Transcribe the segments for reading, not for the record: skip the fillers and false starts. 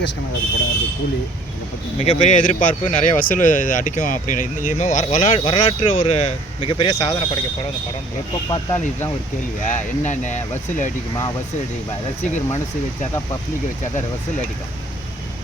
லோகேஷ் கனகராஜ் படம் வருது கூலி, இதை பற்றி மிகப்பெரிய எதிர்பார்ப்பு, நிறைய வசூல் அடிக்கும் அப்படின்னு இதுமாதிரி வரலாற்று ஒரு மிகப்பெரிய சாதனை படைக்க படம் அந்த படம். எப்போ பார்த்தாலும் இதுதான் ஒரு கேள்வியா, என்னென்ன வசூல் அடிக்குமா ரசிகர் மனசு வச்சா தான் பப்ளிக் வச்சா தான் வசூல் அடிக்கும்.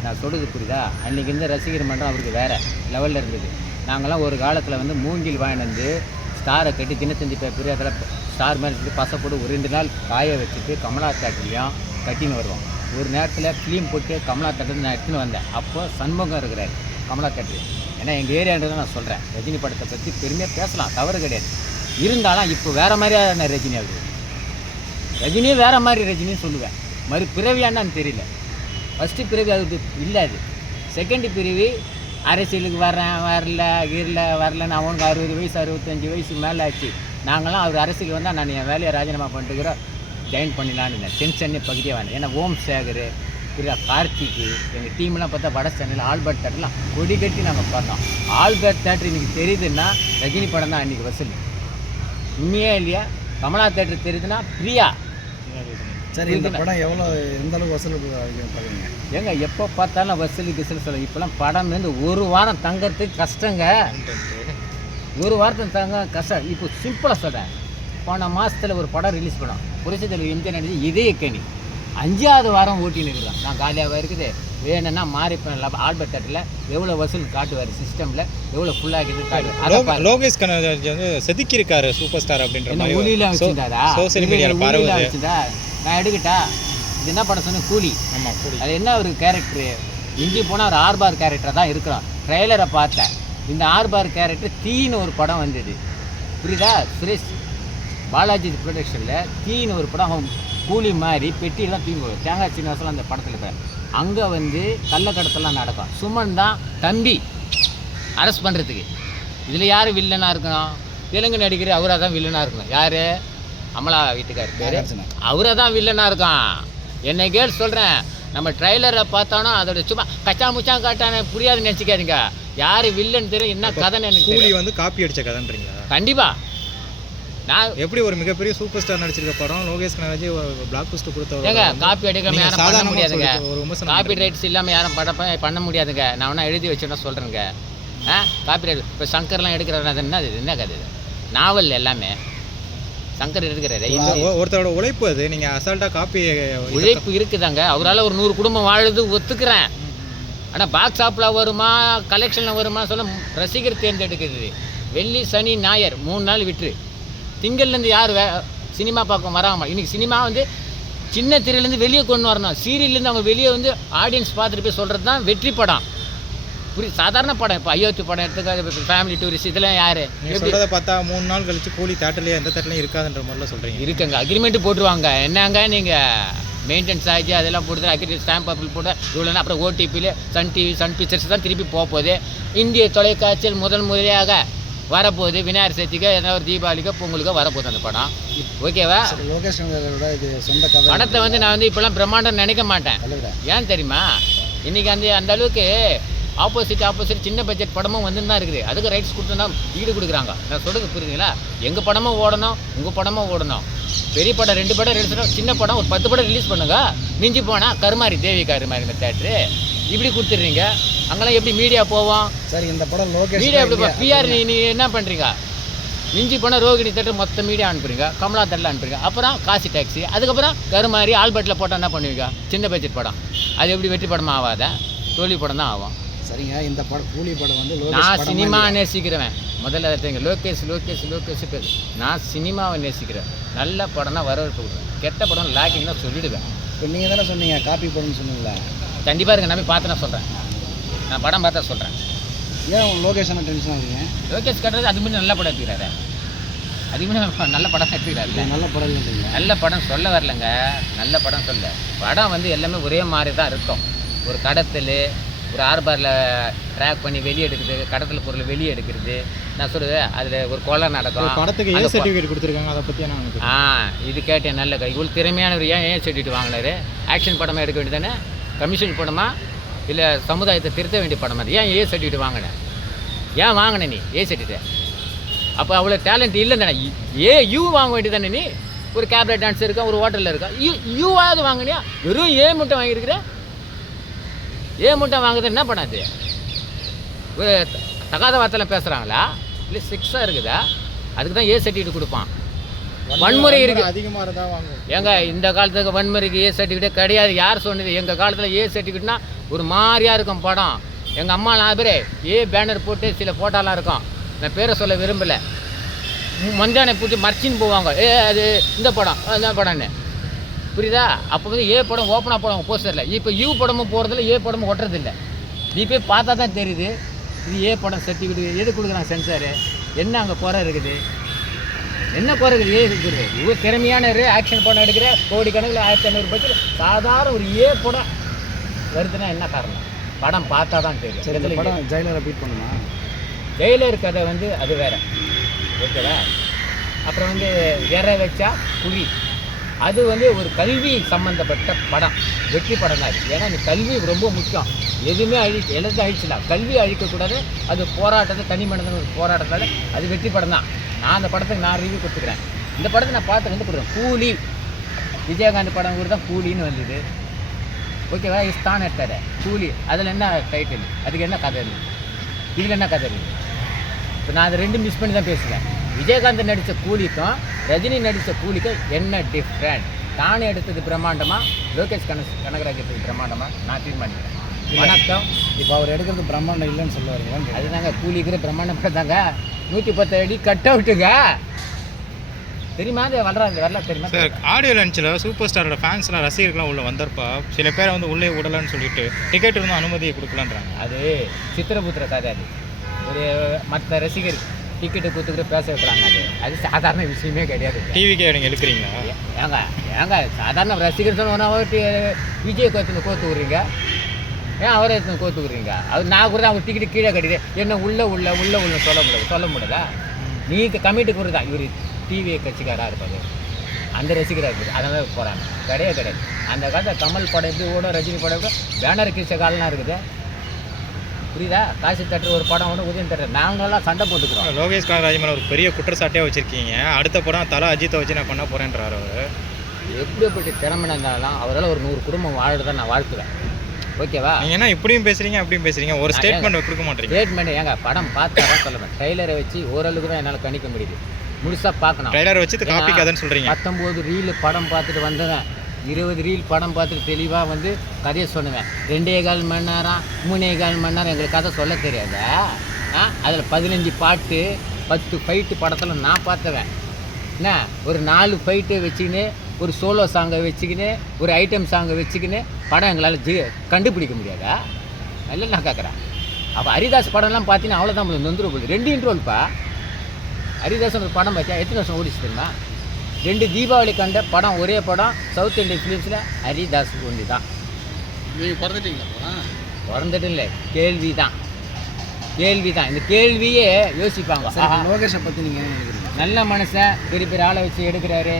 நான் சொல்கிறது புரியுதா? அன்றைக்கி இந்த ரசிகர் மன்றம் அவருக்கு வேறு லெவலில் இருந்தது. நாங்களாம் ஒரு காலத்தில் வந்து மூங்கில் வாங்கினு ஸ்டாரை கட்டி தினத்தந்தி பேப்பர் அதில் ஸ்டார் மாதிரி பசப்போடு ஒரு 2 நாள் காய வச்சுட்டு கமலா தேட்டர்லையும் கட்டின்னு வருவோம். ஒரு நேரத்தில் ஃபிலிம் போட்டு கமலா தேட்டர் நான் எடுத்துன்னு வந்தேன். அப்போ சண்முகம் இருக்கிறார் கமலா தேட்டர். ஏன்னா எங்கள் ஏரியான்றதை நான் சொல்கிறேன். ரஜினி படத்தை பற்றி பெருமையாக பேசலாம், தவறு கிடையாது. இருந்தாலும் இப்போ வேறு மாதிரியான ரஜினி ஆகுது. ரஜினியே வேறு மாதிரி ரஜினின்னு சொல்லுவேன். பிறவியான்னு தெரியல. ஃபஸ்ட்டு பிறவி அது இல்லை, அது செகண்ட் பிறவி. அரசியலுக்கு வரலன்னு அவனுக்கு 60 வயசு 65 வயசு மேலே ஆச்சு. நாங்களாம் அவர் அரசியல் வந்தால் நான் என் வேலையை ராஜினாமா பண்ணிட்டுக்கிறோம், ஜாயின் பண்ணிடலான்னு இருந்தேன். சென்னை பகுதியாக வந்தேன். ஏன்னா ஓம் சேகர், கார்த்திக்கு, எங்கள் டீம்லாம் பார்த்தா வட சென்னையில் ஆல்பர்ட் தேட்டர்லாம் கொடி கட்டி நாங்கள் பண்ணோம். ஆல்பர்ட் தேட்டர் இன்றைக்கி தெரியுதுன்னா ரஜினி படம் தான் அன்றைக்கி வசூல். உண்மையே இல்லையா? கமலா தேட்டர் தெரியுதுன்னா பிரியா. சரி, இந்த படம் எந்த அளவுக்கு வசூல் பார்க்குறீங்க? ஏங்க எப்போ பார்த்தாலும் வசூல் சொல்ல. இப்போலாம் படம் வந்து ஒரு வாரம் தங்கிறதுக்கு கஷ்டங்க. ஒரு வாரத்தை தங்க கஷ்டம். இப்போ சிம்பிளாக சொல்கிறேன். போன மாதத்தில் ஒரு படம் ரிலீஸ் பண்ணோம், புரட்சித் தலைவர் எம்ஜிஆர் நடிச்சு இதே கனி. 5ஆவது வாரம் ஓட்டின்னு இருக்கிறோம். நான் காலியாக இருக்குது வேணும்னா மாறி ஆல்பர்ட் தேட்டரில் எவ்வளோ வசூல் காட்டுவார், சிஸ்டமில் எவ்வளோ ஃபுல்லாக காட்டுவார். லோகேஷ் கனகராஜ் வந்து செதுக்கியிருக்காரு சூப்பர் ஸ்டார் அப்படின்ற மாதிரி ஊழியில் வச்சுருந்தாரா? சோசியல் மீடியாவில் பரவுது. வச்சுருந்தா நான் எடுக்கிட்டா இது என்ன படம் சொன்னேன், கூலி. ஆமாம், கூலி. அது என்ன ஒரு கேரக்டரு, இஞ்சி போனால் ஒரு ஆர்பார் கேரக்டர் தான் இருக்கிறோம். ட்ரெய்லரை பார்த்தேன். இந்த ஆர்பார் கேரக்டர் தீன்னு ஒரு படம் வந்தது, புரியுதா? சுரேஷ் பாலாஜி ப்ரொடக்ஷனில் தீன்னு ஒரு படம், கூலி மாதிரி பெட்டியெல்லாம் தூங்கி தேங்காய் சீனிவாசலாம் அந்த படத்தில் இருப்பார். அங்கே வந்து கள்ளக்கடத்தெல்லாம் நடக்கும். சுமன் தான் தம்பி அரெஸ்ட் பண்ணுறதுக்கு. இதில் யார் வில்லனாக இருக்கணும்? தெலுங்கு நடிகர் அவராக தான் வில்லனாக இருக்கணும். யார்? அமலா வீட்டுக்கார் பேர், அவராக தான் வில்லனாக இருக்கான். என்னை கேட்டு சொல்கிறேன். நம்ம ட்ரைலரை பார்த்தோன்னா அதோட சும்மா கச்சா முச்சா காட்டான புரியாதுன்னு நினச்சிக்காதீங்க. யார் வில்லன் தெரியும், என்ன கதைன்னு எனக்கு. கூலி வந்து காப்பி அடித்த கதைன்றீங்க? கண்டிப்பாக. நான் எப்படி ஒரு மிகப்பெரிய சூப்பர் ஸ்டார் நடிச்சிருக்க படம் லோகேஷ் கனகராஜ் ஒரு பஸ்ட் கொடுத்தவங்க. ஏங்க காப்பி அடிக்காமல் யாரும் பண்ண முடியாதுங்க. காப்பி ரைட்ஸ் இல்லாமல் யாரும் படம் பண்ண முடியாதுங்க. நான் வேணா எழுதி வச்சுன்னா சொல்கிறேங்க. காப்பி ரைட் இப்போ சங்கர்லாம் எடுக்கிறாரு, என்ன கதை? நாவல் எல்லாமே சங்கர் எடுக்கிறாரு. ஒருத்தரோட உழைப்பு அது. நீங்கள் அசால்ட்டாக காப்பி உழைப்பு இருக்குதாங்க. அவரால் ஒரு 100 குடும்பம் வாழுது ஒத்துக்கிறேன். ஆனால் பாக்ஸ் ஆஃபில் வருமா கலெக்ஷனில் வருமா சொல்ல ரசிகர் தேர்ந்தெடுக்கிறது. வெள்ளி சனி ஞாயிறு 3 நாள் விட்டுரு. திங்கள்லேருந்து யார் சினிமா பார்க்க வராமல். இன்றைக்கி சினிமா வந்து சின்ன திரையிலேருந்து வெளியே கொண்டு வரணும். சீரியல்லேருந்து அவங்க வெளியே வந்து ஆடியன்ஸ் பார்த்துட்டு போய் சொல்கிறது தான் வெற்றி படம். சாதாரண படம். இப்போ அயோத்தி படம் எடுத்துக்க, ஃபேமிலி டூரிஸ்ட், இதெல்லாம் யார் சொல்கிறத பார்த்தா 3 நாள் கழிச்சு கூலி தேட்டர்லேயே எந்த தேட்டர்லையும் இருக்காதுன்ற மாதிரிலாம் சொல்கிறீங்க. இருக்குங்க, அக்ரிமெண்ட்டு போட்டுருவாங்க. என்னங்க நீங்கள் மெயின்டெனன்ஸ் ஆகி அதெல்லாம் போட்டு அக்ரிமெண்ட் ஸ்டாம்ப் அப்பில் போட்டு இவ்வளோனா அப்புறம் ஓடிபியில் சன் டிவி சன் பிக்சர்ஸ் தான் திருப்பி போகுது. இந்திய தொலைக்காட்சியில் முறையாக வரப்போகுது. விநாயகர் சதுர்த்திக்கோ ஏதாவது ஒரு தீபாவளிக்கோ பொங்கலுக்கோ வரப்போகுது அந்த படம். ஓகேவா? லோகேஷ் கனகராஜோட இது சொந்த கதை. படத்தை வந்து நான் வந்து இப்போலாம் பிரம்மாண்டம் நினைக்க மாட்டேன். ஏன் தெரியுமா? இன்றைக்கி அந்த அளவுக்கு ஆப்போசிட் சின்ன பட்ஜெட் படமும் வந்து தான் இருக்குது. அதுக்கு ரைட்ஸ் கொடுத்தா ஈடு கொடுக்குறாங்க. நான் சொல்கிறது புரியுதுங்களா? எங்கள் படமும் ஓடணும், உங்கள் படமும் ஓடணும். பெரிய படம் 2 படம் ரிலீஸ் பண்ண, சின்ன படம் ஒரு 10 படம் ரிலீஸ் பண்ணுங்க. மிஞ்சி போனால் கருமாரி தேவி கருமாரி இந்த தேட்ரு இப்படி கொடுத்துட்றீங்க. அங்கெல்லாம் எப்படி மீடியா போவோம்? சரி, இந்த படம் லோகேஷ் மீடியா எப்படி பிஆர் நீ என்ன பண்ணுறீங்க? மிஞ்சி போனால் ரோகிணி தேட்டர் மொத்த மீடியா அனுப்புறீங்க, கமலா தேட்டரில் அனுப்புறீங்க, அப்புறம் காசி டாக்ஸி, அதுக்கப்புறம் கருமாரி ஆல்பர்ட்டில் போட்டால் என்ன பண்ணுவீங்க? சின்ன பட்ஜெட் படம். அது எப்படி வெற்றி படமாக ஆகாத? தோல்வி படம் தான் ஆகும். சரிங்க, இந்த படம் கூலி படம் வந்து நான் சினிமா நேசிக்கிறேன். முதல்ல எடுத்தீங்க லோகேஷ் பேர். நான் சினிமாவை நேசிக்கிறேன். நல்ல படம்னா வரவேற்பு கொடுக்குறேன், கெட்ட படம் லாக்கிங் தான் சொல்லிவிடுவேன். இப்போ நீங்கள் தானே சொன்னீங்க காப்பி படம்னு சொன்னீங்களா? கண்டிப்பாக இருக்கு. நான் போய் பார்த்து நான் சொல்கிறேன். நான் படம் பார்த்தா சொல்கிறேன். ஏன் லோகேஷ் என்ன டென்ஷன் ஆகுறீங்க? லோகேஷ் கட்டுறது அது முன்னாடி நல்ல படம் எடுத்துக்கிறாரு. அதுக்கு முன்னாடி நல்ல படம் எடுத்துக்கிறாரு. நல்ல படம் இல்லைங்க. நல்ல படம் சொல்ல வரலங்க. நல்ல படம் சொல்ல. படம் வந்து எல்லாமே ஒரே மாதிரி தான் இருக்கும். ஒரு கடத்தல், ஒரு ஆர்பாரில் ட்ராக் பண்ணி வெளியே எடுக்கிறது, கடத்தல் பொருளை வெளியே எடுக்கிறது. நான் சொல்கிறது அதில் ஒரு கொலை நடக்கும். படத்துக்கு ஏ சர்டிஃபிகேட் கொடுத்துருக்காங்க, அதை பற்றி நான் இது கேட்டேன். நல்ல இவ்வளோ திறமையானவர் ஏன் சர்டிஃபிகேட் வாங்கினார்? ஆக்ஷன் படமாக எடுக்க வேண்டியதானே? கமிஷன் படமா இல்லை சமுதாயத்தை திருத்த வேண்டிய படமா? ஏன் ஏ சர்டிஃபிகேட் வாங்கினேன்? ஏன் வாங்கினேன் நீ ஏ சர்டிஃபிகேட்? அப்போ அவ்வளோ டேலண்ட் இல்லை தானே? யூ வாங்க வேண்டியது தானே? நீ ஒரு கேப்ரேட் டான்ஸ் இருக்கா, ஒரு ஹோட்டலில் இருக்கா, யூவாவது வாங்கினியா? வெறும் ஏ மட்டும் வாங்கியிருக்கிற. ஏ முட்டை வாங்குறது என்ன பண்ணாது? ஒரு தகாத வார்த்தையில் பேசுகிறாங்களா இல்லை சிக்ஸாக இருக்குதா? அதுக்கு தான் ஏ சர்டிஃபிகேட் கொடுப்பான். வன்முறை இருக்குது அதிகமாக இருந்தால் வாங்குவோம். ஏங்க இந்த காலத்துக்கு வன்முறைக்கு ஏ சர்டிஃபிகேட்டே கிடையாது. யார் சொன்னது? எங்கள் காலத்தில் ஏ சர்டிஃபிகேட்னா ஒரு மாதிரியாக இருக்கும் படம். எங்கள் அம்மா 4 பேர் ஏ பேனர் போட்டு சில ஃபோட்டோலாம் இருக்கும். நான் பேரை சொல்ல விரும்பலை. மஞ்சானை பூச்சி மறைச்சின்னு போவாங்க. அது இந்த படம் அந்த படம்னு புரியுதா? அப்போ வந்து ஏ படம் ஓப்பனாக போடுவாங்க போஸ்டரில். இப்போ யூ படமும் போகிறதில்ல, ஏ படமும் ஒட்டுறதில்லை. நீ போய் பார்த்தா தான் தெரியுது இது ஏ படம் சர்டிஃபிகேட் எது கொடுக்குறாங்க சென்சாரு. என்ன அங்கே குறை இருக்குது? என்ன குறை இருக்குது? ஏ இருக்குது. இவ்வளோ திறமையான ஆக்ஷன் படம் எடுக்கிற கோடிக்கணக்கில் 1500 பட்சத்தில் சாதாரண ஒரு ஏ படம் வருதுன்னா என்ன காரணம்? படம் பார்த்தா தான் தெரியும். சரி, இந்த படம் ஜெயிலரை பீட் பண்ணுமா? ஜெயிலர் கதை வந்து அது வேறு, ஓகேவா? அப்புறம் வந்து எற வச்சா குறி, அது வந்து ஒரு கல்வி சம்மந்தப்பட்ட படம், வெற்றி படம் தான் அது. ஏன்னா இந்த கல்வி ரொம்ப முக்கியம். எதுவுமே எல்லாத்தையும் அழிச்சிடலாம், கல்வி அழிக்கக்கூடாது. அது போராட்டத்தை தனி மனிதன் ஒரு போராட்டத்தால் அது வெற்றி படம் தான். நான் அந்த படத்துக்கு நான் ரிவ்யூ கொடுத்துக்கிறேன். இந்த படத்தை நான் பார்த்து வந்து கொடுக்குறேன். கூலி, விஜயகாந்த் படம் கூட தான் கூலின்னு வந்தது, ஓகேவா? இஸ்தான் எடுத்தார் கூலி. அதில் என்ன டைட்டில், அதுக்கு என்ன கதை இருக்குது, இதில் என்ன கதை இருக்குது? இப்போ நான் அதை 2 மிஸ் பண்ணி தான் பேசுகிறேன். விஜயகாந்த் நடித்த கூலிக்கும் ரஜினி நடித்த கூலிக்கும் என்ன டிஃப்ரெண்ட்? தானே எடுத்தது பிரம்மாண்டமாக, லோகேஷ் கனகராஜ் எடுத்தது பிரம்மாண்டமாக, நான் தீர்மானிக்கிறேன். வணக்கம். இப்போ அவர் எடுக்கிறது பிரம்மாண்டம் இல்லைன்னு சொல்ல வரீங்களா? அதுதாங்க கூலிக்கிற பிரம்மாண்டம் தாங்க. 110 அடி கட் அவுட்டுங்க, தெரியுமா? அது வரல தெரியுமா? சார், ஆடியோ லஞ்சில் சூப்பர் ஸ்டாரோட ஃபேன்ஸ்லாம் ரசிகர்கள்லாம் உள்ளே வந்தப்பா சில பேரை வந்து உள்ளே விடலான்னு சொல்லிட்டு டிக்கெட் இருந்தும் அனுமதியை கொடுக்கலான்றாங்க. அது சித்திரபுத்திர கதை. அது ஒரு மற்ற ரசிகர் டிக்கெட்டு கொடுத்துக்கிட்டு பேச வைக்கிறாங்க. அது சாதாரண விஷயமே கிடையாது. டிவிக்கே நீங்கள் எழுக்கிறீங்களா? ஏங்க சாதாரண ரசிகர் சொன்னால் விஜய் கோத்து விட்றீங்க, ஏன் அவரே கோத்து விட்றீங்க? அது நான் கூட அவங்க டிக்கெட்டு கீழே கட்டிட்டு என்ன உள்ள சொல்ல முடியாதா? நீங்கள் கமிட்டி கொடுத்தா இவர் டிவி கட்சிக்காராக இருப்பார், அந்த ரசிகராக இருக்குது, அதனால் போகிறாங்க. கிடையாது. அந்த காலத்தில் கமல் படம் எப்படி ஓடும், ரஜினி படம் பேனர் கிழிச்ச காலம்லாம் இருக்குது, புரியுதா? காசு தட்டுற ஒரு படம் ஒன்று உதயம் தட்டுற நாங்களாம் சண்டை போட்டுக்கிறோம். லோகேஷ் கனகராஜ் மேலே ஒரு பெரிய குற்றச்சாட்டியாக வச்சுருக்கீங்க. அடுத்த படம் தலை அஜித்தை வச்சு நான் பண்ண போகிறேன்றார் அவர். எப்படிப்பட்ட திறமை இருந்தாலும் அவரால் ஒரு 100 குடும்பம் வாழ்றதை நான் வாழ்த்துவேன், ஓகேவா? நீங்கள் என்ன இப்படியும் பேசுகிறீங்க அப்படியும் பேசுகிறீங்க, ஒரு ஸ்டேட்மெண்ட் கொடுக்க மாட்டேங்க. ஸ்டேட்மெண்ட் ஏங்க படம் பார்த்தா தான் சொல்லுவேன். ட்ரெய்லரை வச்சு ஓரளவுக்கு தான் என்னால் கணிக்க முடியுது, முழுசாக பார்க்கணும். ட்ரெய்லரை வச்சு காப்பி கதைன்னு சொல்கிறீங்க. 19 ரீல் படம் பார்த்துட்டு வந்தவன் 20 ரீல் படம் பார்த்துட்டு தெளிவாக வந்து கதையை சொன்னுவேன். 2.25 மணி நேரம் 3.25 மணி நேரம் எங்களுக்கு கதை சொல்ல தெரியாத. அதில் 15 பாட்டு 10 ஃபைட்டு படத்தில் நான் பார்த்தவன். என்ன ஒரு 4 ஃபைட்டு வச்சுக்கின்னு, ஒரு சோலோ சாங்கை வச்சுக்கின்னு, ஒரு ஐட்டம் சாங்கை வச்சுக்கின்னு படம் எங்களால் கண்டுபிடிக்க முடியாதா? இல்லை நான் கேட்குறேன். அப்போ ஹரிதாஸ் படம்லாம் பார்த்தீங்கன்னா அவ்வளோதான் நொந்துரு போகுது. 2 இன்ட்ரோல்ப்பா. ஹரிதாசன் ஒரு படம் பார்த்தா எத்தனை வருஷம் ஓடிச்சு தெரியுமா? 2 தீபாவளி கண்ட படம், ஒரே படம் சவுத் இண்டியன் ஃபிலிம்ஸில் ஹரிதாஸ் ஒன்று தான். நீங்கள் பிறந்துட்டீங்களா? பிறந்துட்டு இல்லை, கேள்வி தான். இந்த கேள்வியே யோசிப்பாங்க. லோகேஷை பற்றி நீங்கள் என்ன நினைக்கிறீங்க? நல்ல மனுஷன், பெரிய பெரிய ஆளை வச்சு எடுக்கிறாரு.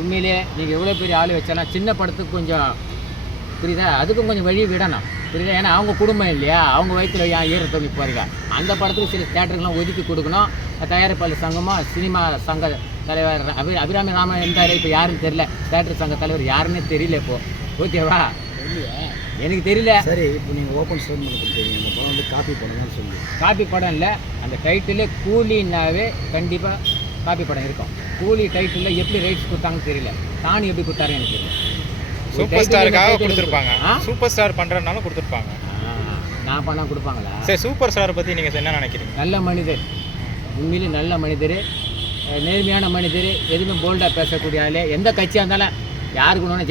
உண்மையிலே நீங்கள் எவ்வளோ பெரிய ஆள் வச்சாலும் சின்ன படத்துக்கு கொஞ்சம் புரியுதா, அதுக்கும் கொஞ்சம் வழி விடணும், புரியுதா? ஏன்னா அவங்க குடும்பம் இல்லையா, அவங்க வயிற்றுல ஏன் ஈரத்தொங்கி போகிறீங்க? அந்த படத்துக்கு சில தேட்டருக்கெலாம் ஒதுக்கி கொடுக்கணும். தயாரிப்பாளர் சங்கமும் சினிமா சங்க தலைவர் அபிராமி ராமன் இருந்தார். இப்போ யாருன்னு தெரியல, தேட்டர் சங்க தலைவர் யாருன்னு தெரியல இப்போது, ஓகேவா? எனக்கு தெரியல. சரி, இப்போ நீங்கள் ஓப்பன் ஸ்டேட்மெண்ட் கொடுத்தீங்க, இந்த படம் வந்து காப்பி படம்னு சொல்லி. காப்பி படம் இல்லை, அந்த டைட்டிலே கூலின்னாவே கண்டிப்பாக காப்பி படம் இருக்கும். கூலி டைட்டிலில் எப்படி ரைட்ஸ் கொடுத்தாங்கன்னு தெரியல, தானி எப்படி கொடுத்தாரு எனக்கு தெரியல. சூப்பர் ஸ்டாருக்காக கொடுத்துருப்பாங்க, சூப்பர் ஸ்டார் பண்ணுறதுனால கொடுத்துருப்பாங்க. நான் பண்ணால் கொடுப்பாங்களா? சரி, சூப்பர் ஸ்டாரை பற்றி நீங்கள் என்ன நினைக்கிறீங்க? நல்ல மனிதர், உண்மையிலே நல்ல மனிதர், நேர்மையான மனிதர், எதுவுமே போல்டாக பேசக்கூடிய ஆள். எந்த கட்சியாக இருந்தாலும் யாருக்கு ஒன்று